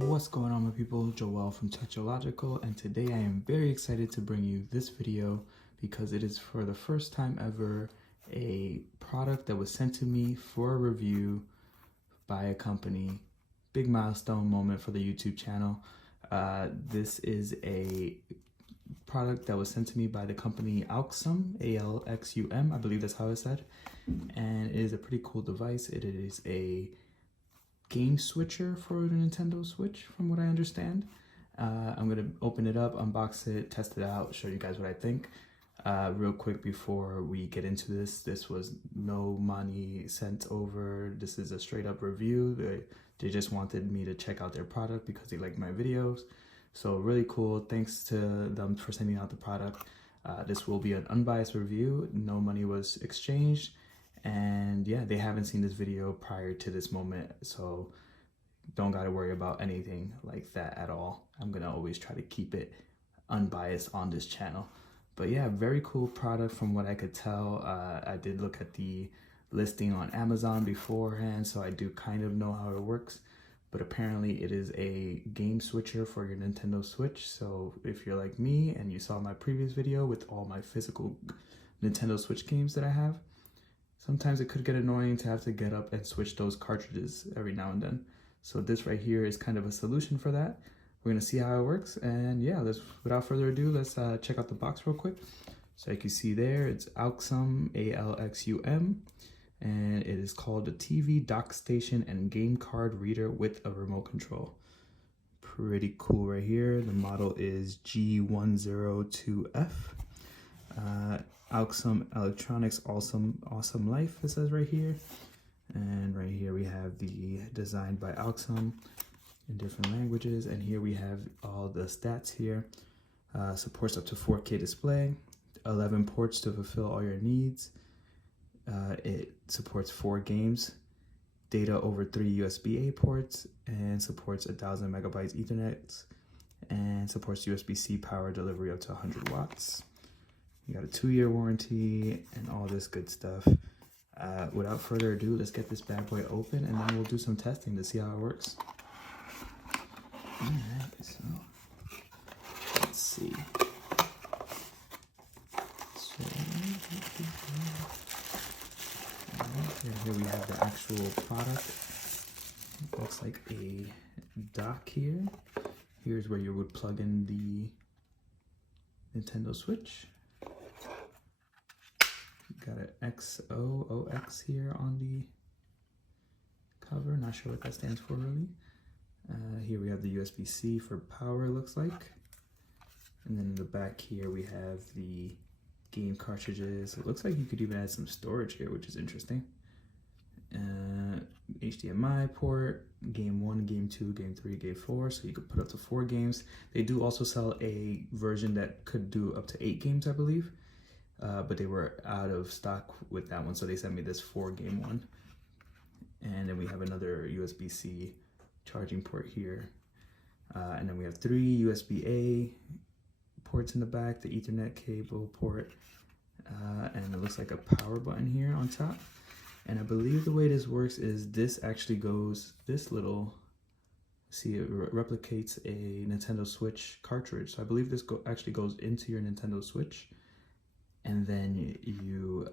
What's going on, my people? Joel from Technological, and today I am very excited to bring you this video because it is for the first time ever a product that was sent to me for a review by a company. Big milestone moment for the YouTube channel. This is a product that was sent to me by the company Alxum, A-L-X-U-M, I believe that's how it's said, and it is a pretty cool device. It is a game switcher for the Nintendo Switch, from what I understand. I'm gonna open it up, unbox it, test it out, show you guys what I think. Real quick before we get into this was no money sent over. This is a straight up review. They just wanted me to check out their product because they like my videos. So really cool. Thanks to them for sending out the product. This will be an unbiased review. No money was exchanged. And yeah, they haven't seen this video prior to this moment, so don't gotta worry about anything like that at all. I'm gonna always try to keep it unbiased on this channel. But yeah, very cool product from what I could tell. I did look at the listing on Amazon beforehand, so I do kind of know how it works. But apparently it is a game switcher for your Nintendo Switch. So if you're like me and you saw my previous video with all my physical Nintendo Switch games that I have, sometimes it could get annoying to have to get up and switch those cartridges every now and then. So this right here is kind of a solution for that. We're gonna see how it works, and yeah, without further ado, let's check out the box real quick. So you can see there, it's Alxum, A-L-X-U-M, and it is called the TV dock station and game card reader with a remote control. Pretty cool right here. The model is G102F. Alxum Electronics, awesome life, it says right here. And right here we have the designed by Alxum in different languages, and here we have all the stats here. Supports up to 4K display, 11 ports to fulfill all your needs. It supports 4 games, data over 3 USB-A ports, and supports 1000 megabytes Ethernet, and supports USB-C power delivery up to 100 watts. You got a 2-year warranty and all this good stuff. Without further ado, let's get this bad boy open, and then we'll do some testing to see how it works. Alright, so let's see. So here we have the actual product. It looks like a dock here. Here's where you would plug in the Nintendo Switch. Got an XOOX here on the cover. Not sure what that stands for really. Here we have the USB-C for power, it looks like. And then in the back here we have the game cartridges. It looks like you could even add some storage here, which is interesting. HDMI port, game 1, game 2, game 3, game 4, so you could put up to 4 games. They do also sell a version that could do up to 8 games, I believe. But they were out of stock with that one, so they sent me this 4-game one. And then we have another USB-C charging port here. And then we have 3 USB-A ports in the back, the Ethernet cable port, and it looks like a power button here on top. And I believe the way this works is this actually goes, this little, see, it replicates a Nintendo Switch cartridge. So I believe this actually goes into your Nintendo Switch, and then you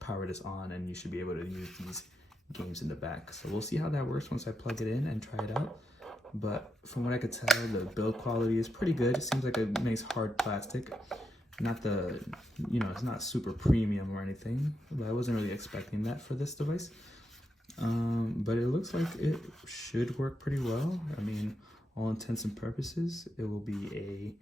power this on, and you should be able to use these games in the back. So we'll see how that works once I plug it in and try it out. But from what I could tell, the build quality is pretty good. It seems like a nice hard plastic. Not the, you know, it's not super premium or anything, but I wasn't really expecting that for this device. But it looks like it should work pretty well. I mean, all intents and purposes, it will be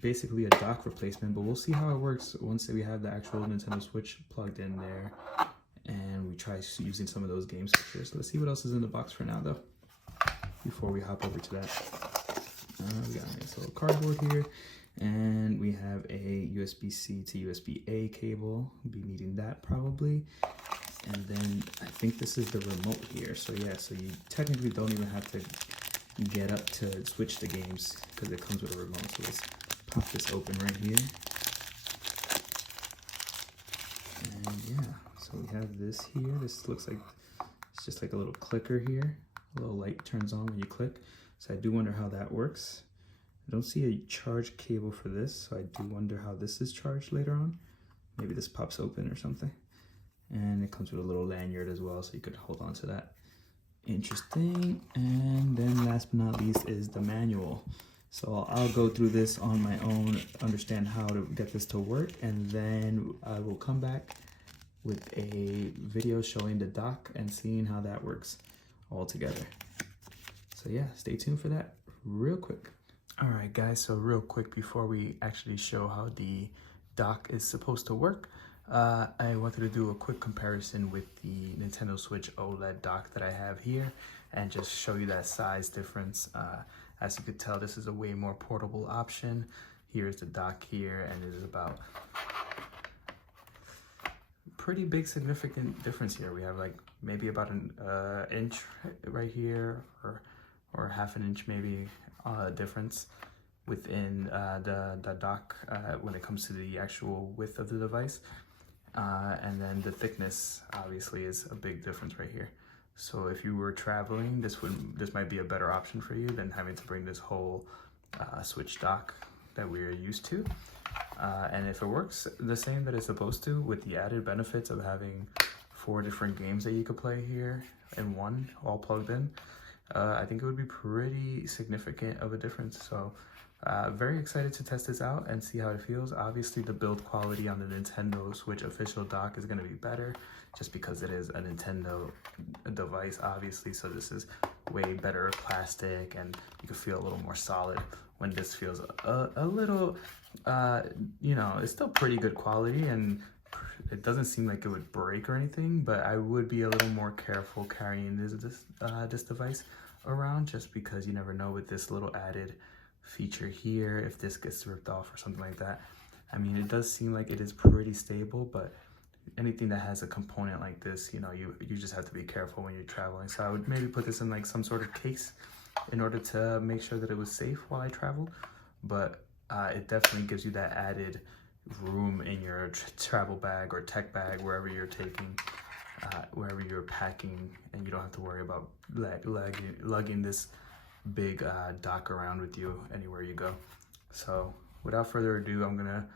basically a dock replacement, but we'll see how it works once we have the actual Nintendo Switch plugged in there and we try using some of those game switchers. So let's see what else is in the box for now though, before we hop over to that. We got a nice little cardboard here, and we have a USB-C to USB-A cable. We'll be needing that probably. And then I think this is the remote here. So yeah, so you technically don't even have to get up to switch the games because it comes with a remote. So let's pop this open right here. And yeah, so we have this here. This looks like, it's just like a little clicker here. A little light turns on when you click. So I do wonder how that works. I don't see a charge cable for this, so I do wonder how this is charged later on. Maybe this pops open or something. And it comes with a little lanyard as well, so you could hold on to that. Interesting. And then last but not least is the manual. So I'll go through this on my own, understand how to get this to work, and then I will come back with a video showing the dock and seeing how that works all together. So yeah, stay tuned for that real quick. All right, guys, so real quick before we actually show how the dock is supposed to work, I wanted to do a quick comparison with the Nintendo Switch OLED dock that I have here and just show you that size difference. As you could tell, this is a way more portable option. Here's the dock here, and it is about pretty big significant difference here. We have like maybe about an inch right here, or half an inch maybe difference within the dock when it comes to the actual width of the device. And then the thickness obviously is a big difference right here. So if you were traveling, this might be a better option for you than having to bring this whole Switch dock that we're used to. And if it works the same that it's supposed to, with the added benefits of having 4 different games that you could play here in one, all plugged in, I think it would be pretty significant of a difference. So very excited to test this out and see how it feels. Obviously the build quality on the Nintendo Switch official dock is going to be better just because it is a Nintendo device, obviously. So this is way better plastic, and you can feel a little more solid, when this feels a little, you know, it's still pretty good quality, and it doesn't seem like it would break or anything, but I would be a little more careful carrying this device around, just because you never know with this little added feature here, if this gets ripped off or something like that. I mean, it does seem like it is pretty stable, but anything that has a component like this, you know, you just have to be careful when you're traveling. So I would maybe put this in like some sort of case in order to make sure that it was safe while I travel. But it definitely gives you that added room in your travel bag or tech bag, wherever you're taking, wherever you're packing, and you don't have to worry about lugging this big dock around with you anywhere you go. So without further ado, I'm gonna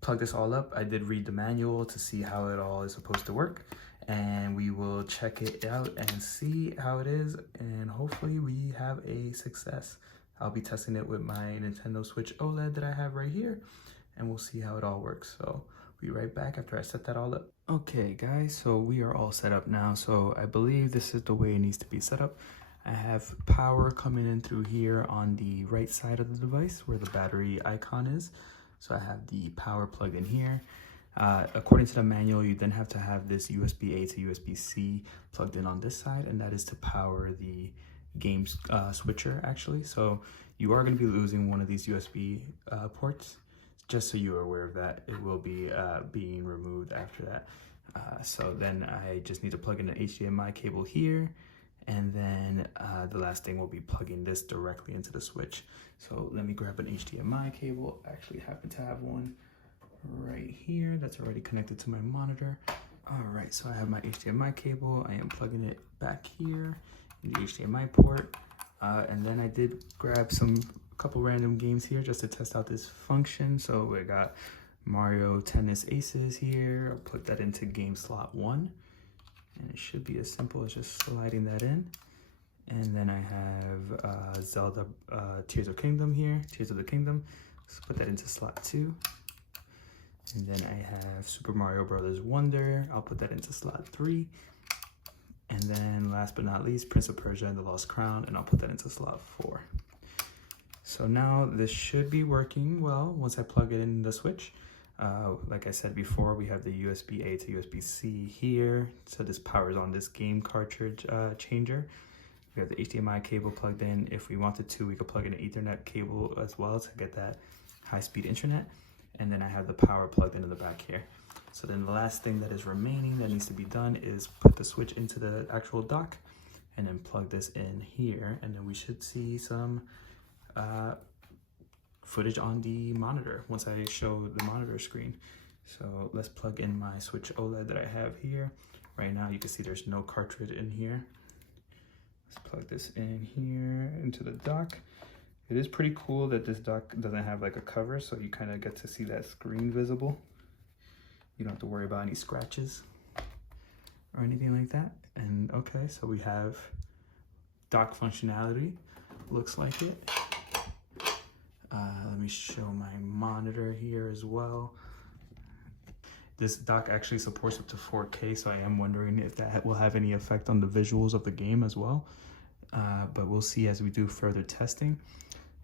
plug this all up. I did read the manual to see how it all is supposed to work, and we will check it out and see how it is, and hopefully we have a success. I'll be testing it with my Nintendo Switch OLED that I have right here, and we'll see how it all works. So I'll be right back after I set that all up. Okay guys, so we are all set up now. So I believe this is the way it needs to be set up. I have power coming in through here on the right side of the device where the battery icon is. So I have the power plugged in here. According to the manual, you then have to have this USB-A to USB-C plugged in on this side, and that is to power the game switcher actually. So you are going to be losing one of these USB ports. Just so you are aware of that, it will be being removed after that. So then I just need to plug in an HDMI cable here, and then the last thing will be plugging this directly into the Switch. So let me grab an HDMI cable. I actually happen to have one right here that's already connected to my monitor. All right, so I have my HDMI cable. I am plugging it back here in the HDMI port. And then I did grab a couple random games here just to test out this function. So we got Mario Tennis Aces here. I'll put that into game slot 1. And it should be as simple as just sliding that in. And then I have Zelda Tears of the Kingdom. Let's put that into slot 2. And then I have Super Mario Brothers Wonder. I'll put that into slot 3. And then last but not least, Prince of Persia and the Lost Crown, and I'll put that into slot 4. So now this should be working well once I plug it in the Switch. Like I said before, we have the USB-A to USB-C here. So this powers on this game cartridge changer. We have the HDMI cable plugged in. If we wanted to, we could plug in an Ethernet cable as well to get that high-speed internet. And then I have the power plugged into the back here. So then the last thing that is remaining that needs to be done is put the Switch into the actual dock and then plug this in here. And then we should see some footage on the monitor once I show the monitor screen. So let's plug in my Switch OLED that I have here. Right now you can see there's no cartridge in here. Let's plug this in here into the dock. It is pretty cool that this dock doesn't have like a cover, so you kind of get to see that screen visible. You don't have to worry about any scratches or anything like that. And okay, so we have dock functionality, looks like it. Let me show my monitor here as well. This dock actually supports up to 4K, so I am wondering if that will have any effect on the visuals of the game as well. But we'll see as we do further testing.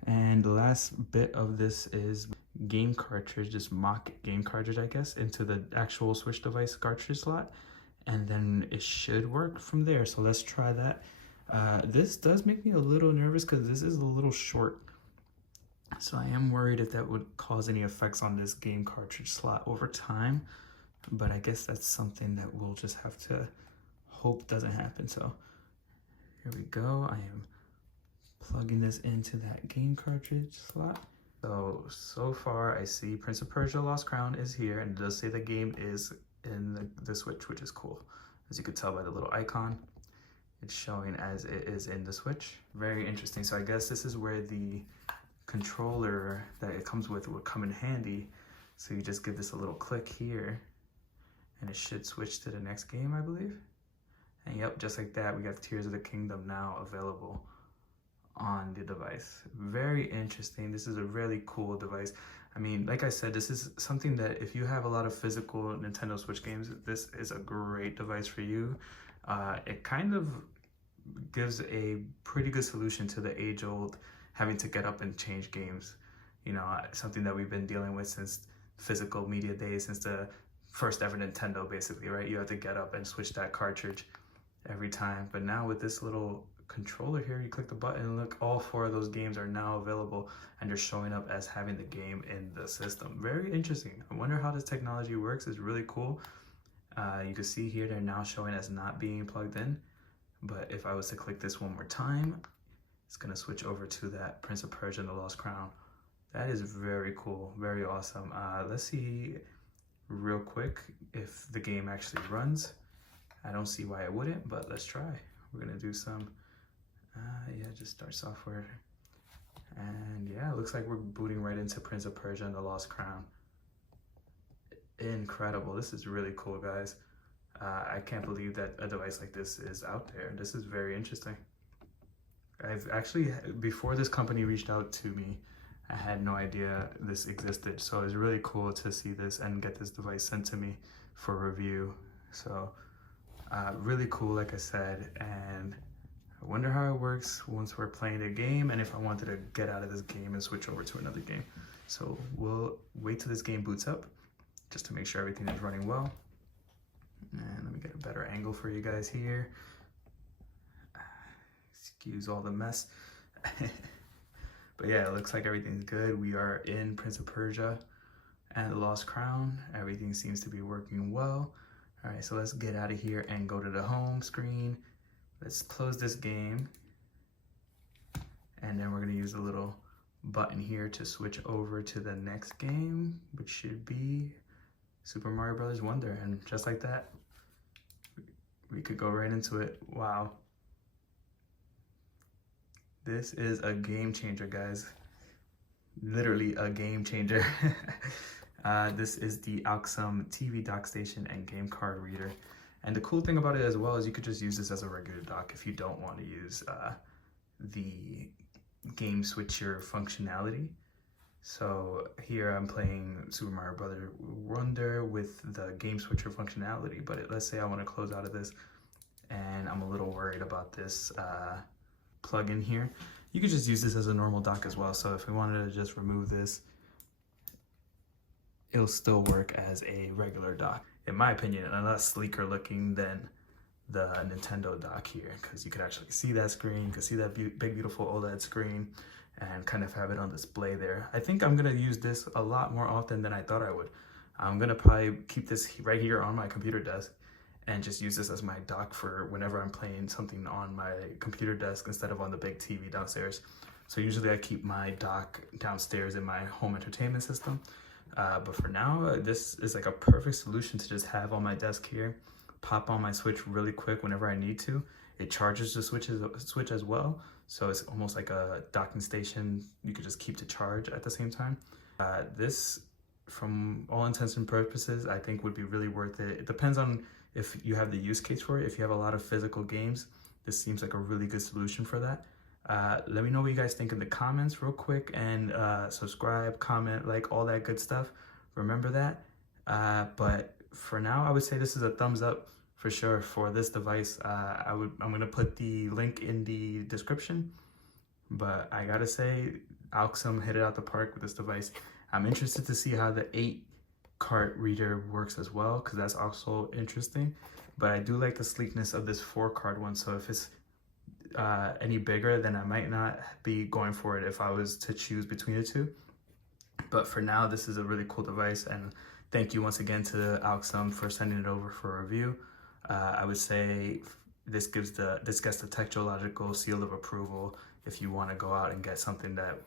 And the last bit of this is game cartridge, just mock game cartridge, I guess, into the actual Switch device cartridge slot. And then it should work from there. So let's try that. This does make me a little nervous because this is a little short. So I am worried if that would cause any effects on this game cartridge slot over time. But I guess that's something that we'll just have to hope doesn't happen. So here we go. I am plugging this into that game cartridge slot. So far I see Prince of Persia Lost Crown is here, and it does say the game is in the Switch, which is cool. As you could tell by the little icon, it's showing as it is in the Switch. Very interesting. So I guess this is where the controller that it comes with would come in handy. So you just give this a little click here and it should switch to the next game, I believe. And yep, just like that, we have Tears of the Kingdom now available on the device. Very interesting. This is a really cool device. I mean, like I said, this is something that if you have a lot of physical Nintendo Switch games, this is a great device for you. It kind of gives a pretty good solution to the age-old having to get up and change games. You know, something that we've been dealing with since physical media days, since the first ever Nintendo, basically, right? You have to get up and switch that cartridge every time. But now with this little controller here, you click the button and look, all 4 of those games are now available and they're showing up as having the game in the system. Very interesting. I wonder how this technology works. It's really cool. You can see here they're now showing as not being plugged in. But if I was to click this one more time, it's gonna switch over to that Prince of Persia and the Lost Crown. That is very cool, very awesome. Let's see real quick if the game actually runs. I don't see why it wouldn't, but let's try. We're gonna do some, yeah, just start software. And yeah, it looks like we're booting right into Prince of Persia and the Lost Crown. Incredible, this is really cool, guys. I can't believe that a device like this is out there. This is very interesting. I've actually, before this company reached out to me, I had no idea this existed. So it's really cool to see this and get this device sent to me for review. So really cool, like I said, and I wonder how it works once we're playing a game and if I wanted to get out of this game and switch over to another game. So we'll wait till this game boots up just to make sure everything is running well. And let me get a better angle for you guys here. Excuse all the mess. But yeah, it looks like everything's good. We are in Prince of Persia and the Lost Crown. Everything seems to be working well. All right, so let's get out of here and go to the home screen. Let's close this game. And then we're gonna use a little button here to switch over to the next game, which should be Super Mario Bros. Wonder. And just like that, we could go right into it. Wow. This is a game changer, guys. Literally a game changer. This is the Alxum TV dock station and game card reader. And the cool thing about it as well is you could just use this as a regular dock if you don't want to use the game switcher functionality. So here I'm playing Super Mario Bros. Wonder with the game switcher functionality, but let's say I want to close out of this and I'm a little worried about this plug-in here. You could just use this as a normal dock as well. So if we wanted to just remove this, it'll still work as a regular dock, in my opinion, and a lot sleeker looking than the Nintendo dock here, because you could actually see that screen, you can see that big beautiful OLED screen and kind of have it on display there. I think I'm gonna use this a lot more often than I thought I would. I'm gonna probably keep this right here on my computer desk and just use this as my dock for whenever I'm playing something on my computer desk instead of on the big TV downstairs. So usually I keep my dock downstairs in my home entertainment system. But for now, this is like a perfect solution to just have on my desk here pop on my Switch really quick whenever I need to. It charges the Switch as well, so it's almost like a docking station. You could just keep the charge at the same time. This, from all intents and purposes, I think would be really worth it. It depends on if you have the use case for it. If you have a lot of physical games, this seems like a really good solution for that. Let me know what you guys think in the comments real quick, and subscribe, comment, like, all that good stuff. Remember that. But for now, I would say this is a thumbs up for sure for this device. I'm gonna put the link in the description, but I gotta say, Alxum hit it out the park with this device. I'm interested to see how the 8-cart reader works as well, because that's also interesting. But I do like the sleekness of this 4-card one, so if it's any bigger, then I might not be going for it if I was to choose between the two. But for now, this is a really cool device, and thank you once again to Alxum for sending it over for a review. I would say this gets the technological seal of approval if you want to go out and get something that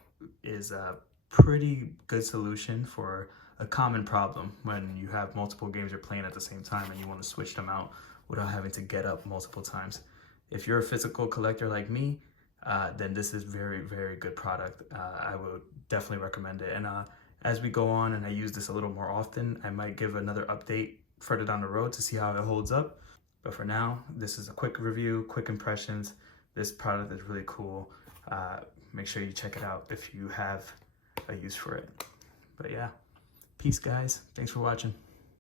is a pretty good solution for a common problem when you have multiple games you're playing at the same time and you want to switch them out without having to get up multiple times. If you're a physical collector like me, then this is very, very good product. I would definitely recommend it. And as we go on and I use this a little more often, I might give another update further down the road to see how it holds up. But for now, this is a quick review, quick impressions. This product is really cool. Make sure you check it out if you have a use for it. But yeah, peace guys. Thanks for watching.